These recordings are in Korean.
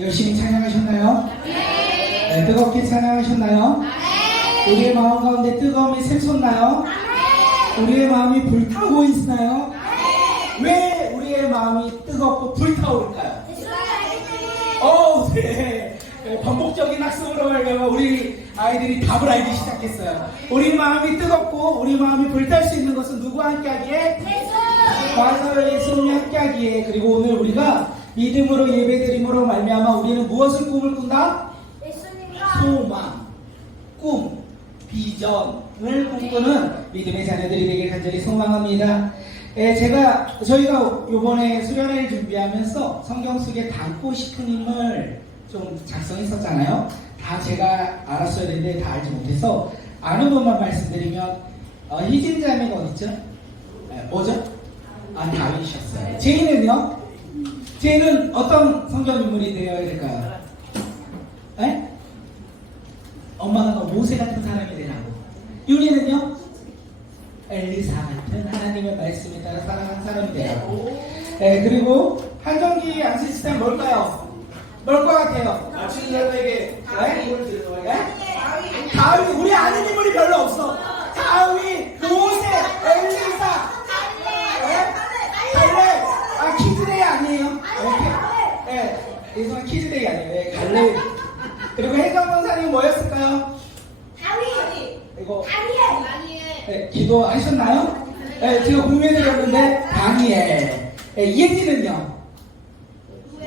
열심히 찬양하셨나요? 네, 뜨겁게 찬양하셨나요? 우리의 마음 가운데 뜨거움이 샘솟나요? 우리의 마음이 불타고 있나요? 왜 우리의 마음이 뜨겁고 불타오를까요? 네. 반복적인 학습으로 말미암아 우리 아이들이 답을 알기 시작했어요. 우리 마음이 뜨겁고 우리 마음이 불탈 수 있는 것은 누구와 함께하기에? 맞아요, 예수님이 함께하기에. 그리고 오늘 우리가 믿음으로 예배드림으로 말미암아 우리는 무엇을 꿈을 꾼다? 소망, 꿈, 비전을 꿈꾸는 믿음의 자녀들이 되길 간절히 소망합니다. 저희가 이번에 수련회를 준비하면서 성경 속에 담고 싶은 힘을 좀 작성했었잖아요. 다 제가 알았어야 되는데 다 알지 못해서 아는 것만 말씀드리면 희진 자매가 어딨죠? 뭐죠? 다윗이셨어요. 제이는요? 제이는 어떤 성경 인물이 되어야 될까요? 네? 엄마가 모세 같은 사람이 되라고. 윤희는요? 엘리사 같은 하나님의 말씀에 따라 살아가는 사람이 되라고. 그리고 한정기 양치시스템 뭘까요? 뭘 것 같아요? 친구들에게 인물을 드려요. 다윗. 우리 아는 인물이 별로 없어. 다윗, 모세, 엘리사, 갈렙. 키즈데이 아니에요? 이건 키즈데이 아니에요. 갈렙. 그리고 혜정 권사님 뭐였을까요? 이거 기도하셨나요? 제가 공유해드렸는데 다니엘. 이혜진은요?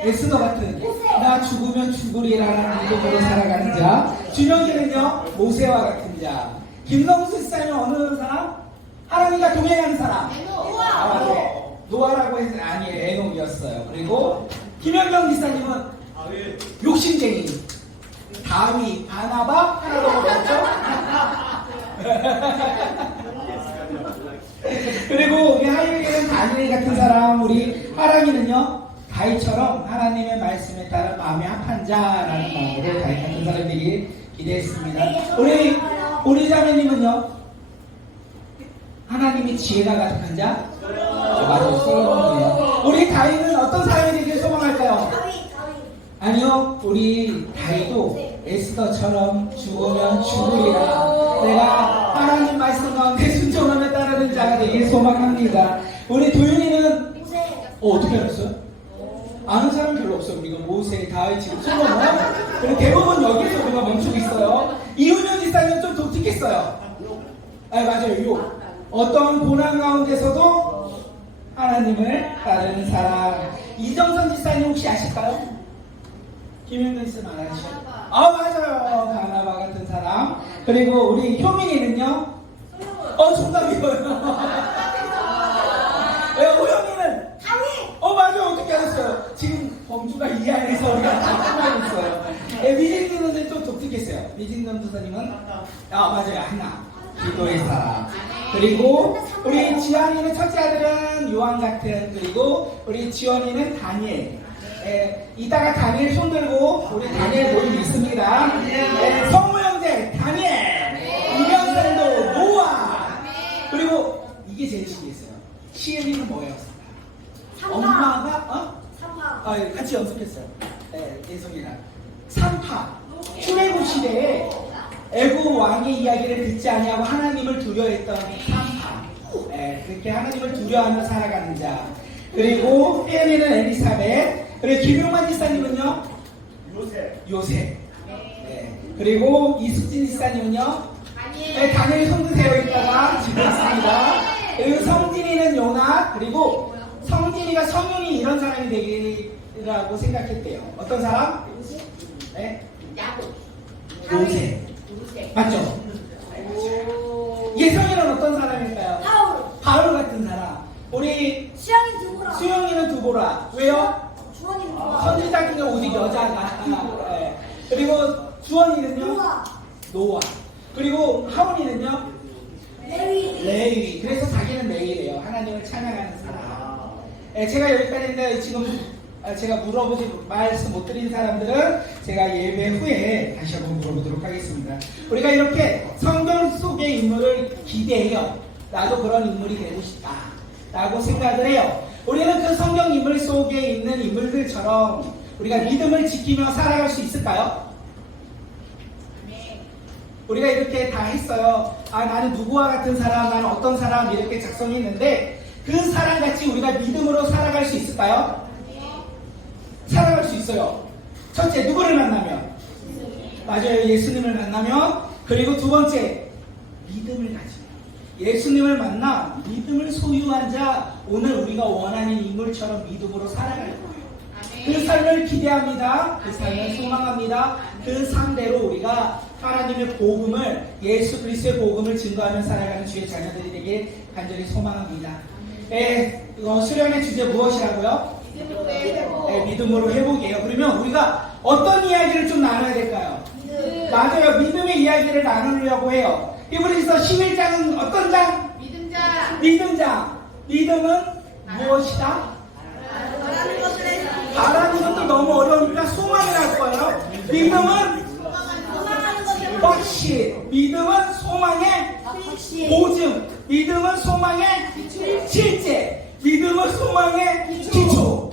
에스더 같은 나 죽으면 죽으리라는 믿음으로 살아가는 자. 준영이는요? 모세와 같은 자. 김성수 씨는 어느 사람? 하나님과 동행하는 사람. 맞아요. 노아라고 해서 아니에요. 에녹이었어요. 그리고 김현경 기사님은 욕심쟁이. 다윗, 바나바 하나 더 먹었죠? 그리고 우리 하이에는 다니엘 같은 사람. 우리 하랑이는요? 다윗처럼 하나님의 말씀에 따라 마음이 합한 자라는 마음으로 다윗 같은 사람들이 기대했습니다. 우리 자매님은요? 하나님이 지혜가 가득한 자? 맞아요. 솔로몬이에요. 우리 다윗은 어떤 사람이 되길 소망할까요? 아니요. 우리 다윗도 에스더처럼 죽으면 죽으리라. 내가 하나님 말씀 가운데 순종하며 따르는 자가 되길 소망합니다. 우리 도윤이는 어떻게 알았어요? 아는 사람 별로 없어요. 우리가 모세, 다윗, 지금 솔로몬. 그리고 대부분 여기서 우리가 멈추고 있어요. 이훈현 지사님 좀 독특했어요. 맞아요. 요. 어떤 고난 가운데서도 하나님을 따르는 사람. 이정선 지사님 혹시 아실까요? 김현근 씨 말하시죠. 맞아요. 바나바 같은 사람. 그리고 우리 효민이는요? 정답이에요. 호영이는? 맞아요. 어떻게 알았어요? 지금 범주가 이 안에서 우리가 다 풀어가고 있어요. 미진님은 좀 독특했어요. 미진남 도사님은? 맞아요. 하나. 기도의 사람. 그리고 우리 지환이는 첫째 아들은 요한 같은. 그리고 우리 지원이는 다니엘. 이따가 다니엘 손 들고 우리 다니엘 모임 있습니다. 성모 형제 다니엘. 이병선도 노아. 그리고 이게 제일 신기했어요. 시은이는 뭐예요? 엄마가 같이 연습했어요. 예성이랑 삼파. 출애굽 시대에 애굽 왕의 이야기를 듣지 아니하고 하나님을 두려워했던 삼파. 그렇게 하나님을 두려워하며 살아가는 자. 그리고 혜연이는 엘리사벳. 그리고 김용만 지사님은요? 요셉. 그리고 이수진 지사님은요? 다니엘 손 드세요. 있다가 지금 있습니다. 그리고 성진이는 요나. 그리고 성진이가 성윤이 이런 사람이 되기라고 생각했대요. 어떤 사람? 요셉. 맞죠? 예성이는 어떤 사람일까요? 바울 같은 사람. 우리 수영이는 두보라. 왜요? 선지자끼리 오직 여자가. 그리고 주원이는요? 노아. 그리고 하원이는요? 레위. 그래서 자기는 레위래요. 하나님을 찬양하는 사람. 제가 여기까지인데 지금 제가 말씀 못 드린 사람들은 제가 예배 후에 다시 한번 물어보도록 하겠습니다. 우리가 이렇게 성경 속의 인물을 기대해요. 나도 그런 인물이 되고 싶다 라고 생각을 해요. 우리는 그 성경 인물 속에 있는 인물들처럼 우리가 믿음을 지키며 살아갈 수 있을까요? 우리가 이렇게 다 했어요. 아, 나는 누구와 같은 사람, 나는 어떤 사람 이렇게 작성했는데 그 사람같이 우리가 믿음으로 살아갈 수 있을까요? 살아갈 수 있어요. 첫째, 누구를 만나면? 맞아요. 예수님을 만나면. 그리고 두 번째, 믿음을 가지면. 예수님을 만나 믿음을 소유한 자, 오늘 우리가 원하는 인물처럼 믿음으로 살아갈 거예요. 그 삶을 기대합니다. 그 삶을 소망합니다. 그 상대로 우리가 하나님의 복음을, 예수 그리스도의 복음을 증거하며 살아가는 주의 자녀들이 되길 간절히 소망합니다. 수련의 주제 무엇이라고요? 믿음으로 회복이에요. 그러면 우리가 어떤 이야기를 좀 나눠야 될까요? 맞아요. 믿음의 이야기를 나누려고 해요. 히브리서 11장은 어떤 장? 믿음장. 믿음은 무엇이다? 바라는 것도 너무 어려우니까 소망이라고 해요. 믿음은 확실. 믿음은 소망의 보증. 믿음은 소망의 실제. 믿음은 소망의 기초.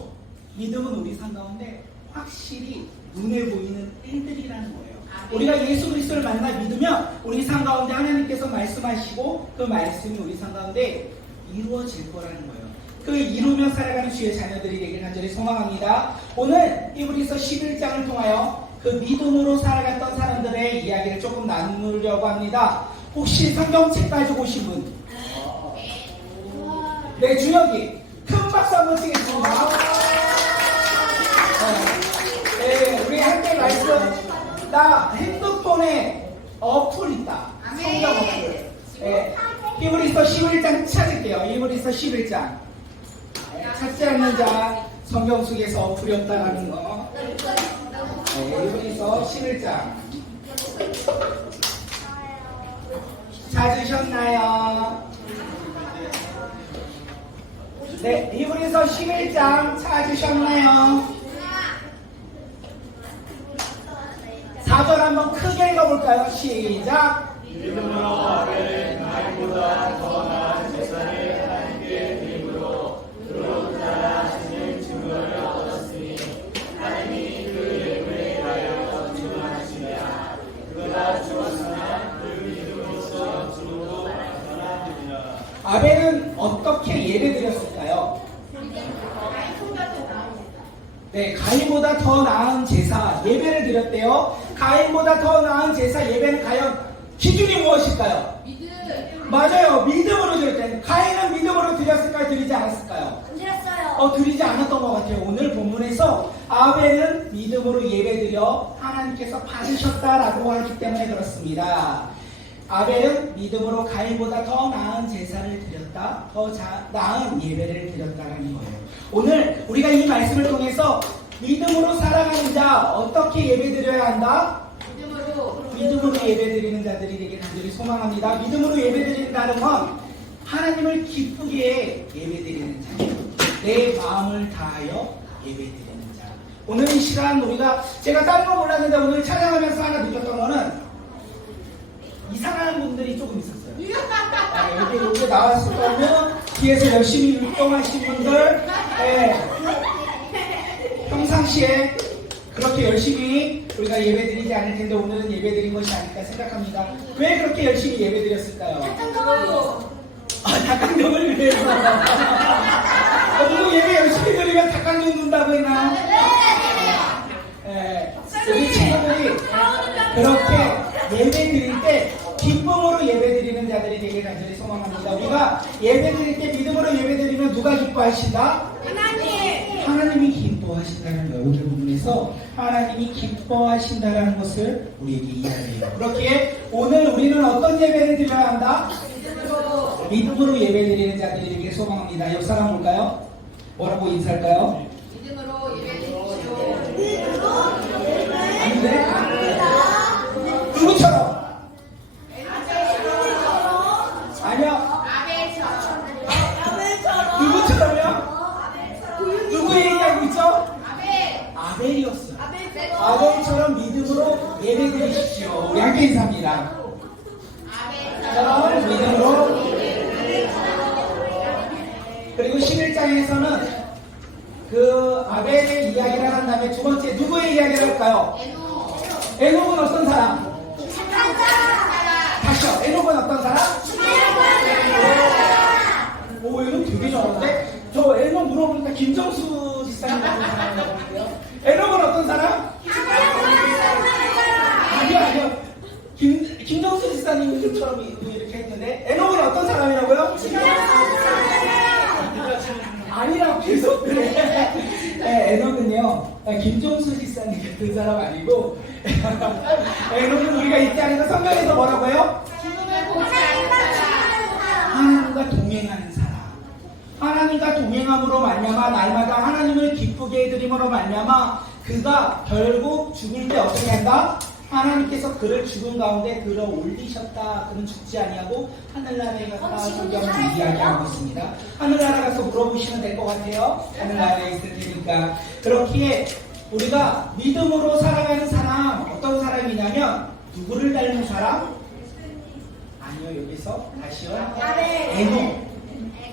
믿음은 우리 삶 가운데 확실히 눈에 보이는 일들이라는 거예요. 우리가 예수 그리스도를 만나 믿으면 우리 삶 가운데 하나님께서 말씀하시고 그 말씀이 우리 삶 가운데 이루어질 거라는 거예요. 그 이루며 살아가는 주의 자녀들이 되길 간절히 소망합니다. 오늘 히브리서 11장을 통하여 그 믿음으로 살아갔던 사람들의 이야기를 조금 나누려고 합니다. 혹시 성경책 가지고 오신 분? 네, 준혁이 큰 박수 한번 치겠습니다. 네, 우리 함께 말씀. 나 핸드폰에 어플 있다. 성경 어플. 네, 히브리서 11장 찾을게요. 히브리서 11장. 찾지 않는 자 성경 속에서 어플이 없다라는 거. 히브리서 11장. 찾으셨나요? 네, 히브리서 11장 찾으셨나요? 4절 한번 크게 읽어볼까요? 시작! 믿음으로 아벨은 가인보다 더 나은 제사를 하나님께 드림으로 그로 자라시는 증거를 얻었으니 하나님이 그 예물에 대하여 증언하시니라. 그가 죽었으나 그 믿음으로써 죽음도 나타나느니라. 아벨은 어떻게 예배드렸을까요? 네, 가인보다 더 나은 제사, 예배를 드렸대요. 가인보다 더 나은 제사, 예배는 과연 기준이 무엇일까요? 믿음. 맞아요. 믿음으로 드렸대요. 가인은 믿음으로 드렸을까요? 드리지 않았을까요? 안 드렸어요. 드리지 않았던 것 같아요. 오늘 본문에서 아벨은 믿음으로 예배드려 하나님께서 받으셨다라고 하기 때문에 그렇습니다. 아벨은 믿음으로 가인보다 더 나은 제사를 드렸다, 더 나은 예배를 드렸다라는 거예요. 오늘 우리가 이 말씀을 통해서 믿음으로 살아가는 자, 어떻게 예배드려야 한다? 믿음으로 예배드리는 자들이 되길 간절히 소망합니다. 믿음으로 예배드린다는 건 하나님을 기쁘게 예배드리는 자, 내 마음을 다하여 예배드리는 자. 오늘 이 시간 제가 다른 거 몰랐는데 오늘 찬양하면서 하나 느꼈던 거는 이상한 분들이 조금 있었어요. 여기 나왔을 거면 뒤에서 열심히 율동하신 분들, 평상시에 그렇게 열심히 우리가 예배드리지 않을 텐데 오늘은 예배드린 것이 아닐까 생각합니다. 왜 그렇게 열심히 예배드렸을까요? 닭강정을 위해서. 누구 예배 열심히 드리면 닭강정 준다고 했나요? 네. 우리 친구들이 그렇게 예배 드릴 때 기쁨으로 예배 드리는 자들이 되길 간절히 소망합니다. 우리가 예배 드릴 때 믿음으로 예배 드리면 누가 기뻐하신다? 하나님이 기뻐하신다는 거예요. 오늘 부분에서 하나님이 기뻐하신다는 것을 우리에게 이야기해요. 그렇게 오늘 우리는 어떤 예배를 드려야 한다? 믿음으로 예배 드리는 자들이 되길 소망합니다. 옆 사람 볼까요? 뭐라고 인사할까요? 믿음으로 예배드리시오. 아닌데? 누구처럼? 아니요. 누구처럼요? 누구 얘기하고 있죠? 아벨이었어요. 아벨처럼 믿음으로 예배드리십시오. 우리 함께 인사합니다. 아벨처럼 믿음으로. 그리고 11장에서는 그 아벨의 이야기를 한 다음에 두 번째 누구의 이야기를 할까요? 에녹은 어떤 사람? 다시요. 에녹은 어떤 사람? 오, 에녹 되게 잘하는데? 저 에녹 물어보니까 김정수 지사님 같은 사람이라고 하는데요. 에녹은 어떤 사람? 아니요. 김정수 지사님처럼 이렇게 했는데 에녹은 어떤 사람이라고요? 아니라고 계속 그래. 네, 에녹은요, 김종수 지사님 그 사람 아니고, 에녹은 우리가 읽지 않은 성경에서 뭐라고요? 하나님과 동행하는 사람. 하나님과 동행함으로 말미암아 날마다 하나님을 기쁘게 해드림으로 말미암아 그가 결국 죽을 때 어떻게 한다? 하나님께서 그를 죽은 가운데 들어 올리셨다. 그는 죽지 아니하고 하늘나라에 갔다. 성경은 이야기하고 있습니다. 하늘나라 가서 물어보시면 될 것 같아요. 하늘나라에 있을 테니까. 그렇기에 우리가 믿음으로 살아가는 사람 어떤 사람이냐면 누구를 닮은 사람? 아니요. 여기서 다시요.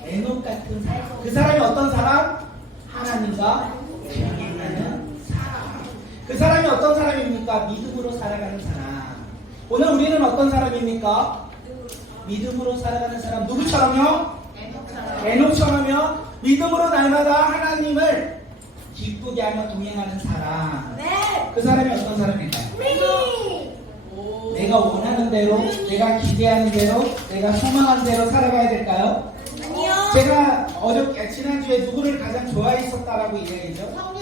에녹 같은 사람. 그 사람이 어떤 사람? 하나님과 동행하는 사람. 그 사람이 어떤 사람입니까? 믿음으로 살아가는 사람. 오늘 우리는 어떤 사람입니까? 믿음으로 살아가는 사람. 누구처럼요? 에녹처럼요. 믿음으로 날마다 하나님을 기쁘게 하며 동행하는 사람. 그 사람이 어떤 사람일까요? 내가 원하는 대로, 내가 기대하는 대로, 내가 소망하는 대로 살아가야 될까요? 제가 지난주에 누구를 가장 좋아했었다라고 이야기죠?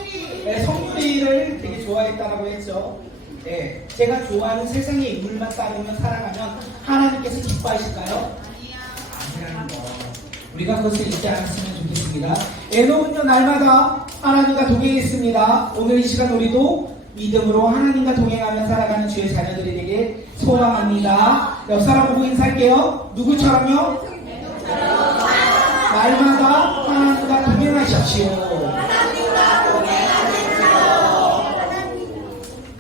네, 성유리를 되게 좋아했다라고 했죠. 네, 제가 좋아하는 세상의 인물만 따르며 살아가면 하나님께서 기뻐하실까요? 아니라는 거. 우리가 그것을 잊지 않았으면 좋겠습니다. 에녹은요 날마다 하나님과 동행했습니다. 오늘 이 시간 우리도 믿음으로 하나님과 동행하며 살아가는 주의 자녀들이 되길 소망합니다. 옆 사람 보고 인사할게요. 누구처럼요? 날마다 하나님과 동행하십시오.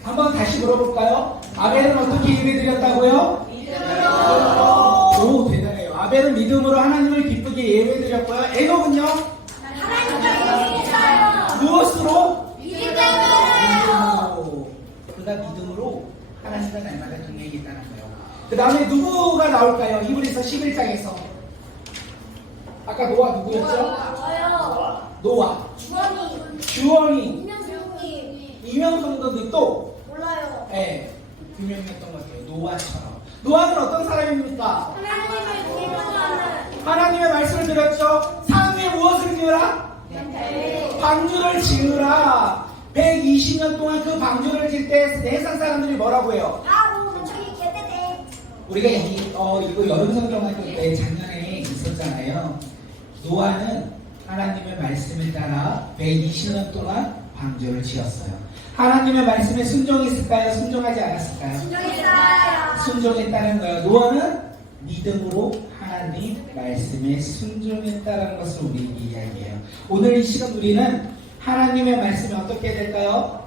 한번 다시 물어볼까요? 아벨은 어떻게 예배드렸다고요? 오, 대단해요. 아벨은 믿음으로 하나님을 기쁘게 예배드렸고요. 에녹은요? 무엇으로? 믿음으로. 그가 믿음으로 하나님과 날마다 동행했다는 거예요. 그 다음에 누구가 나올까요? 히브리서 11장에서 아까 노아 누구였죠? 노아, 주원이, 이명성도 또 네, 유명했던 것 같아요. 노아처럼. 노아는 어떤 사람입니까? 하나님의 말씀을 들었죠. 산 위에 무엇을 지으라? 방주를 지으라. 120년 동안 그 방주를 지을 때 세상 사람들이 뭐라고 해요? 우리가 이거 여름 성경할 때 작년에 있었잖아요. 노아는 하나님의 말씀을 따라 120년 동안 방주를 지었어요. 하나님의 말씀에 순종했을까요? 순종하지 않았을까요? 순종했다는 거예요. 노아는 믿음으로 하나님 말씀에 순종했다는 것을 우리에게 이야기해요. 오늘 이 시간 우리는 하나님의 말씀에 어떻게 될까요?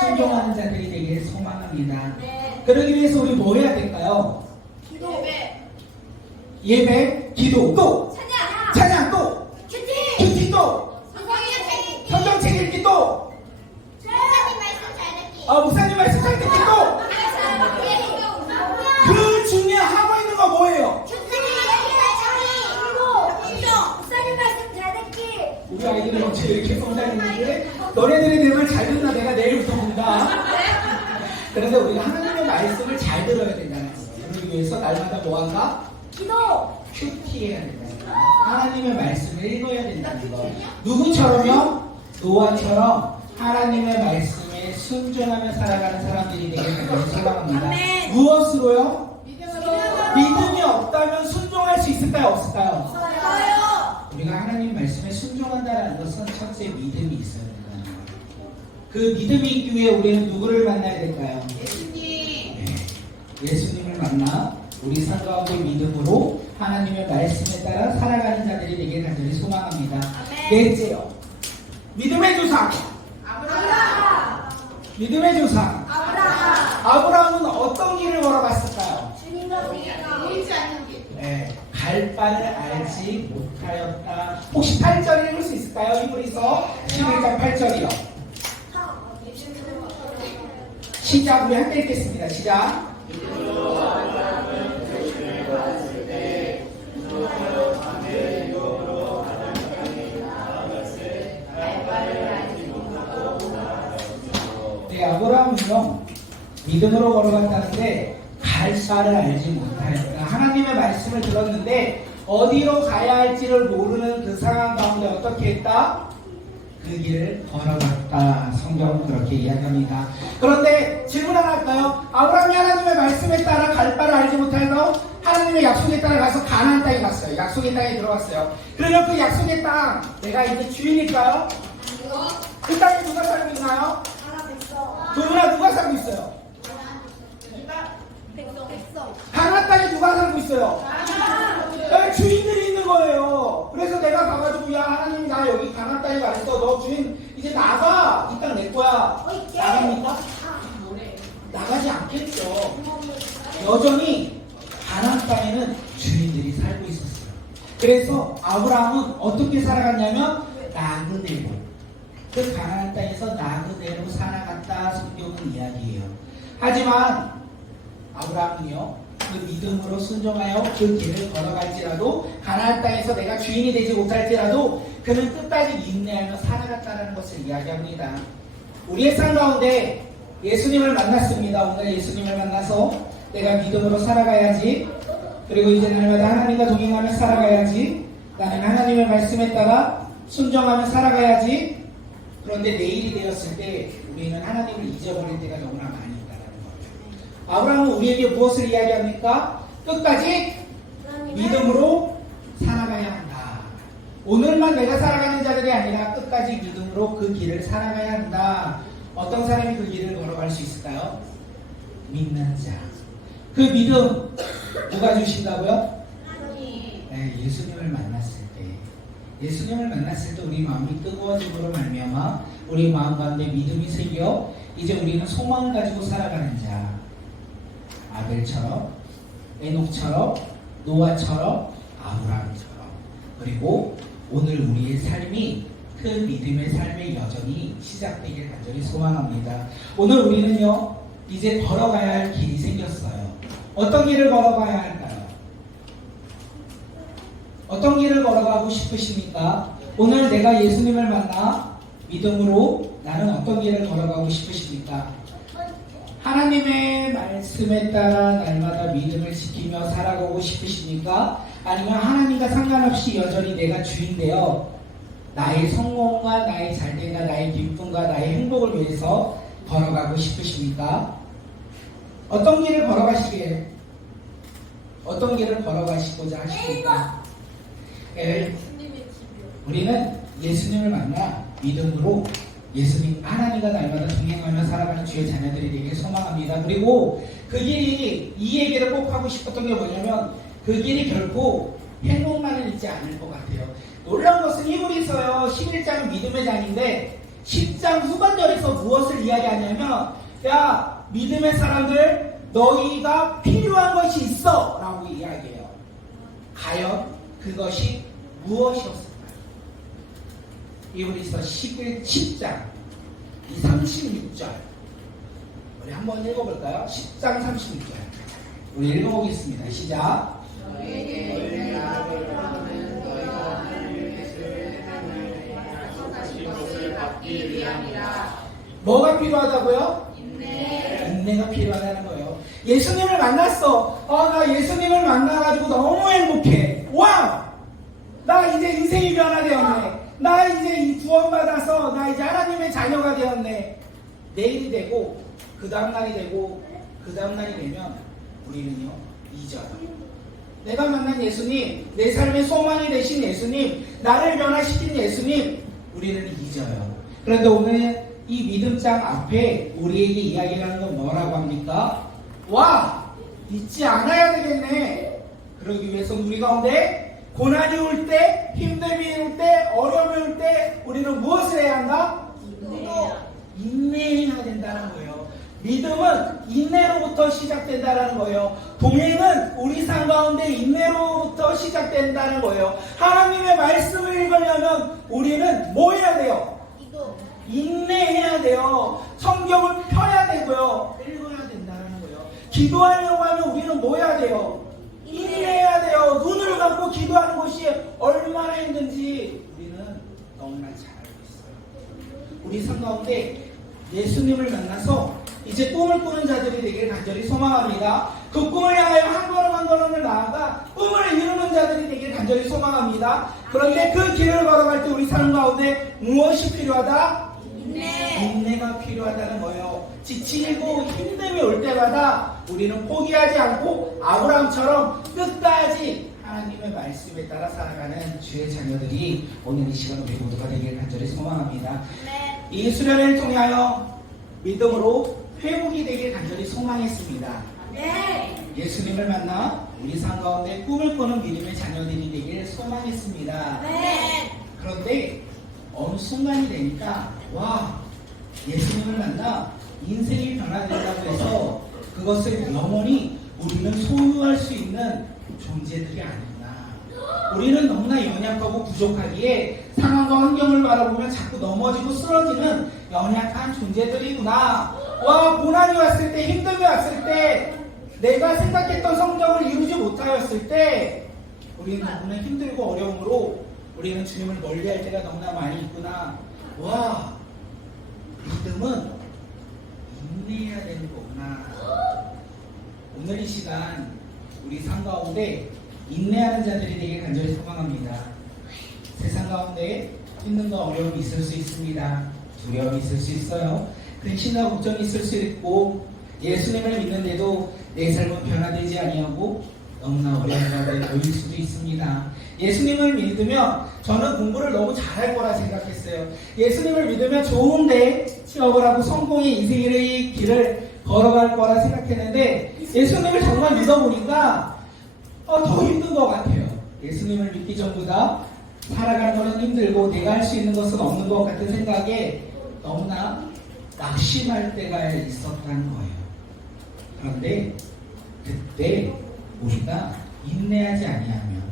순종하는 자들이 되길 소망합니다. 그러기 위해서 우리 뭐 해야 될까요? 예배, 기도, 또 찬양, 또 큐티, 또 성경책 읽기, 또 목사님 말씀 잘 듣기, 또 그 중에 하고 있는 거 뭐예요? 우리 아이들은 어째 이렇게 성장했는데 너네들이 내 말 잘 듣나 내가 내일부터 본다. 그런데 우리가 하나님의 말씀을 잘 들어야 된다는 거예요. 그러기 위해서 날마다 뭐한가? 큐티해야 된다는 거예요. 하나님의 말씀을 읽어야 된다는 거예요. 누구처럼요? 노아처럼 하나님의 말씀에 순종하며 살아가는 사람들이 되길 소망합니다. 무엇으로요? 믿음이 없다면 순종할 수 있을까요? 없을까요? 우리가 하나님 말씀에 순종한다는 것은 첫째 믿음이 있어야 된다는 거예요. 그 믿음이 있기 위해 우리는 누구를 만나야 될까요? 예수님을 만나 우리 삶 가운데 믿음으로 하나님의 말씀에 따라 살아가는 자들이 되길 간절히 소망합니다. 넷째요. 믿음의 조상. 믿음의 조상. 아브라함은 어떤 길을 걸어갔을까요? 주님과 네, 갈 바를 알지 못하였다. 혹시 8절 읽을 수 있을까요? 히브리서 11장 8절이요. 시작. 우리 함께 읽겠습니다. 시작. 네, 아브라함은요 믿음으로 걸어갔다는데 갈 바를 알지 못하였다. 하나님의 말씀을 들었는데 어디로 가야 할지를 모르는 그 상황 가운데 어떻게 했다? 그 길을 걸어갔다. 성경은 그렇게 이야기합니다. 그런데 질문 하나 할까요? 아브라함이 하나님의 말씀에 따라 갈 바를 알지 못해서 하나님의 약속에 따라 가서 가나안 땅에 갔어요. 약속의 땅에 들어갔어요. 그러면 그 약속의 땅 내가 이제 주인일까요? 그 땅에 누가 살고 있나요? 누구나 누가 살고 있어요? 가나안 땅에 누가 살고 있어요? 여기 주인들이 있는 거예요. 그래서 내가 가가지고 야 하나님 나 여기 가나안 땅에 가 있어. 너 주인 이제 나가. 이 땅 내 거야. 나갑니까? 나가지 않겠죠. 여전히 가나안 땅에는 주인들이 살고 있었어요. 그래서 아브라함은 어떻게 살아갔냐면 나그네로 그 가나안 땅에서 나그네로 살아갔다 성경은 이야기해요. 하지만 아브라함은요 그 믿음으로 순종하여 그 길을 걸어갈지라도 가나안 땅에서 내가 주인이 되지 못할지라도 그는 끝까지 인내하며 살아갔다는 것을 이야기합니다. 우리의 삶 가운데 예수님을 만났습니다. 오늘 예수님을 만나서 내가 믿음으로 살아가야지. 그리고 이제 날마다 하나님과 동행하며 살아가야지. 나는 하나님의 말씀에 따라 순종하며 살아가야지. 그런데 내일이 되었을 때 우리는 하나님을 잊어버릴 때가 너무나 많이 있다는 거예요. 아브라함은 우리에게 무엇을 이야기합니까? 끝까지 믿음으로 살아가야 한다. 오늘만 내가 살아가는 자들이 아니라 끝까지 믿음으로 그 길을 살아가야 한다. 어떤 사람이 그 길을 걸어갈 수 있을까요? 믿는 자. 그 믿음 누가 주신다고요? 네, 예수님을 만났을 때. 예수님을 만났을 때 우리 마음이 뜨거워짐으로 말미암아 우리 마음 가운데 믿음이 생겨 이제 우리는 소망을 가지고 살아가는 자. 아벨처럼, 에녹처럼, 노아처럼, 아브라함처럼. 그리고 오늘 우리의 삶이 그 믿음의 삶의 여정이 시작되길 간절히 소망합니다. 오늘 우리는요 이제 걸어가야 할 길이 생겼어요. 어떤 길을 걸어가야 할까요? 어떤 길을 걸어가고 싶으십니까? 오늘 내가 예수님을 만나 믿음으로 나는 어떤 길을 걸어가고 싶으십니까? 하나님의 말씀에 따라 날마다 믿음을 지키며 살아가고 싶으십니까? 아니면 하나님과 상관없이 여전히 내가 주인되어 나의 성공과 나의 잘됨과 나의 기쁨과 나의 행복을 위해서 걸어가고 싶으십니까? 어떤 길을 걸어가시길? 어떤 길을 걸어가시고자 하십니까? 우리는 예수님을 만나 믿음으로 예수님 하나님과 날마다 동행하며 살아가는 주의 자녀들이 되길 소망합니다. 그리고 그 길이 이 얘기를 꼭 하고 싶었던 게 뭐냐면 그 길이 결코 행복만은 있지 않을 것 같아요. 놀라운 것은 히브리서요 11장은 믿음의 장인데 10장 후반절에서 무엇을 이야기하냐면 야 믿음의 사람들 너희가 필요한 것이 있어 라고 이야기해요. 과연 그것이 무엇이었을까요? 히브리서 10장 36절 우리 한번 읽어볼까요? 10장 36절 우리 읽어보겠습니다. 시작. 뭐가 필요하다고요? 인내가 필요하다는 거예요. 예수님을 만났어. 나 예수님을 만나가지고 너무 행복해. 와우! 나 이제 인생이 변화되었네. 나 이제 이 구원받아서 나 이제 하나님의 자녀가 되었네. 내일이 되고 그 다음날이 되고 그 다음날이 되면 우리는요 잊어요. 내가 만난 예수님, 내 삶의 소망이 되신 예수님, 나를 변화시킨 예수님 우리는 잊어요. 그런데 오늘 이 믿음장 앞에 우리에게 이야기하는 건 뭐라고 합니까? 와! 잊지 않아야 되겠네. 그러기 위해서 우리 가운데 고난이 올 때, 힘듦이 올 때, 어려움이 올 때 우리는 무엇을 해야 한다? 인내해야 된다는 거예요. 믿음은 인내로부터 시작된다는 거예요. 동행은 우리 삶 가운데 인내로부터 시작된다는 거예요. 하나님의 말씀을 읽으려면 우리는 뭐 해야 돼요? 인내해야 돼요. 성경을 펴야 되고요. 읽어야 된다는 거예요. 기도하려고 하면 우리는 뭐 해야 돼요? 인내해야 돼요. 눈을 감고 기도하는 것이 얼마나 힘든지 우리는 너무나 잘 알고 있어요. 우리 삶 가운데 예수님을 만나서 이제 꿈을 꾸는 자들이 되기를 간절히 소망합니다. 그 꿈을 향하여 한 걸음 한 걸음을 나아가 꿈을 이루는 자들이 되기를 간절히 소망합니다. 그런데 그 길을 걸어갈 때 우리 삶 가운데 무엇이 필요하다? 인내가 필요하다는 거예요. 지치고 힘듦이 올 때마다 우리는 포기하지 않고 아브라함처럼 끝까지 하나님의 말씀에 따라 살아가는 주의 자녀들이 오늘 이 시간 우리 모두가 되기를 간절히 소망합니다. 이 수련회를 통하여 믿음으로 회복이 되길 간절히 소망했습니다. 예수님을 만나 우리 삶 가운데 꿈을 꾸는 믿음의 자녀들이 되길 소망했습니다. 그런데 어느 순간이 되니까 와, 예수님을 만나 인생이 변화된다고 해서 그것을 영원히 우리는 소유할 수 있는 존재들이 아니구나. 우리는 너무나 연약하고 부족하기에 상황과 환경을 바라보면 자꾸 넘어지고 쓰러지는 연약한 존재들이구나. 와, 고난이 왔을 때, 힘듦이 왔을 때, 내가 생각했던 성적을 이루지 못하였을 때 우리는 너무나 힘들고 어려움으로 우리는 주님을 멀리할 때가 너무나 많이 있구나. 와, 믿음은 인내해야 되는 거구나. 오늘 이 시간 우리 삶 가운데 인내하는 자들이 되길 간절히 소망합니다. 세상 가운데 힘든과 어려움이 있을 수 있습니다. 두려움이 있을 수 있어요. 근심과 걱정이 있을 수 있고 예수님을 믿는데도 내 삶은 변화되지 아니하고 너무나 어려운 가운데 보일 수도 있습니다. 예수님을 믿으면 저는 공부를 너무 잘할 거라 생각했어요. 예수님을 믿으면 좋은데 취업을 하고 성공의 인생의 길을 걸어갈 거라 생각했는데 예수님을 정말 믿어보니까 더 힘든 것 같아요. 예수님을 믿기 전보다 살아가는 것은 힘들고 내가 할 수 있는 것은 없는 것 같은 생각에 너무나 낙심할 때가 있었다는 거예요. 그런데 그때 우리가 인내하지 아니하면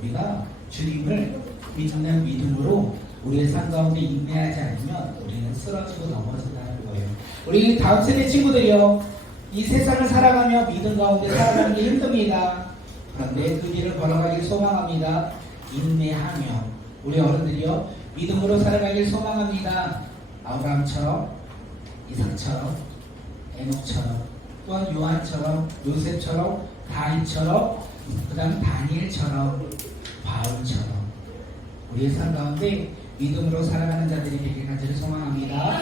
우리가 주님을 믿는 믿음으로 우리의 삶 가운데 인내하지 않으면 우리는 쓰러지고 넘어진다는 거예요. 우리 다음 세대 친구들이요, 이 세상을 살아가며 믿음 가운데 살아가는 게 힘듭니다. 그런데 그 길을 걸어가길 소망합니다. 인내하며 우리 어른들이요, 믿음으로 살아가길 소망합니다. 아브라함처럼, 이삭처럼, 에녹처럼, 또한 요한처럼, 요셉처럼, 다윗처럼, 그 다음 다니엘처럼, 바울처럼 우리의 삶 가운데 믿음으로 살아가는 자들이 되길 간절히 소망합니다.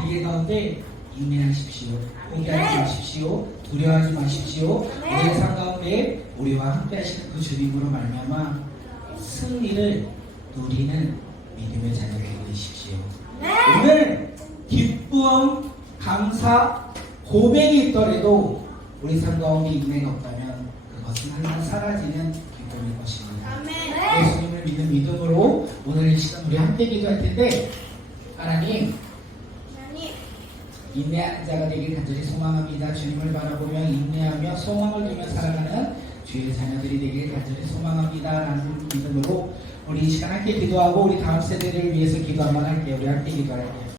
그 길 가운데 인내하십시오. 포기하지 마십시오. 두려워하지 마십시오. 우리의 삶 가운데 우리와 함께 하시는 그 주님으로 말미암아 승리를 누리는 믿음의 자녀들이 되십시오. 오늘 기쁨, 감사, 고백이 있더라도 우리 삶 가운데 인내가 없다면 그것은 항상 사라지는 기쁨일 것입니다. 예수님을 믿는 믿음으로 오늘 이 시간 우리 함께 기도할 텐데, 하나님, 인내하는 자가 되길 간절히 소망합니다. 주님을 바라보며 인내하며 소망을 두며 살아가는 주의 자녀들이 되길 간절히 소망합니다. 라는 믿음으로 우리 이 시간 함께 기도하고 우리 다음 세대를 위해서 기도 한번 할게요. 우리 함께 기도할게요.